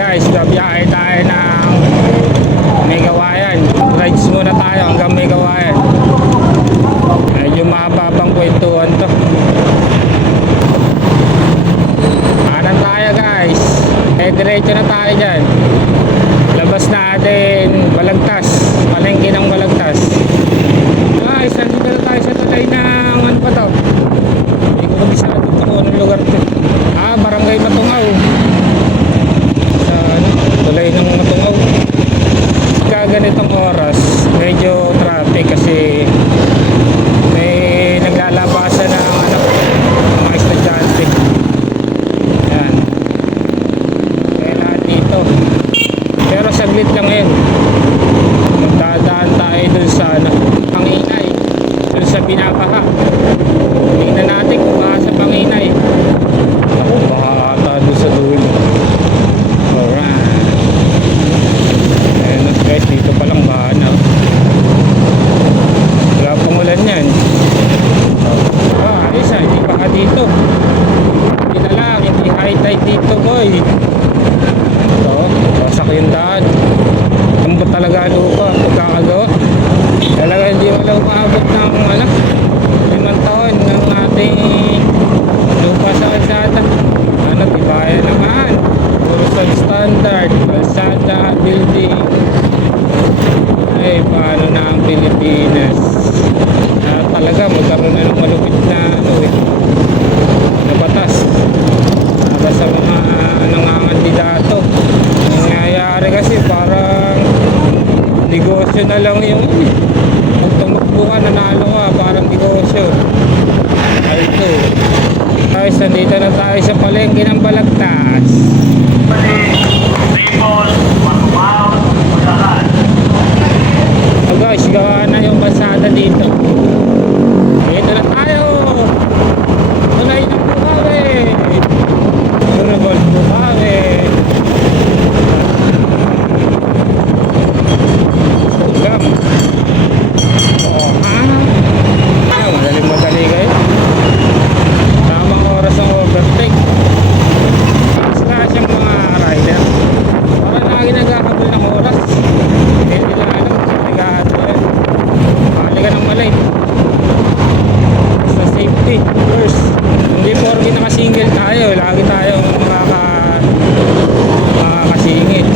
guys, gabiyahe tayo ng Megawayan. Rides muna tayo hanggang Megawayan. Medyo mababang kwentuhan to. Kanan tayo guys. Diretso na tayo dyan. Labas natin Balagtas. Palengke ng Balagtas. Guys, nandito na tayo sa tulay ng ano pa to? Hindi ko kabisado ito kung anong lugar to. Barangay Matungaw. Sa tulay ng Matungaw. Ganitong oras medyo traffic kasi may naglalabasan ng mga estudyante. Yan, kailangan dito, pero saglit lang yun. Magdadaan tayo dun sa Panginay, dun sa binabaha. Tingnan natin kung baka sa Panginay. Ako baka ata dun sa dulo. Alright, guys, dito palang bahan na. Wala pong ulan yan. Ayos hindi pa ka dito. Hindi na lang, hindi high tide dito boy. Ito, wasak yung daan. Ambot talaga lupa pagkakagawa. Talaga hindi mo lang maabot ng 5 taon ng ating lupa sa kalsada. Tibayan naman. Puro standard, kalsada, building. Ay, paano na ang Pilipinas? Talaga magkaroon na ng malupit na na batas para sa mga nangangandidato. Nangyayari kasi parang negosyo na lang yung pag tumakbo ka, nanalo ka, parang negosyo. Ay ito guys, nandito na tayo sa palengke ng Balagtas. Guys, gawa na yung basada dito. Dito na tayo. Tulay ng Bukawi. Durable Bukawi. Sugam. Madali kayo. Tamang oras ang overtake. Saka siyang mga rider. Parang lagi nagkakabal ng oras. Hindi nila alam. Mahali ka ng malay sa safety first. Hindi porke naka-single tayo, lagi tayong makakasingit.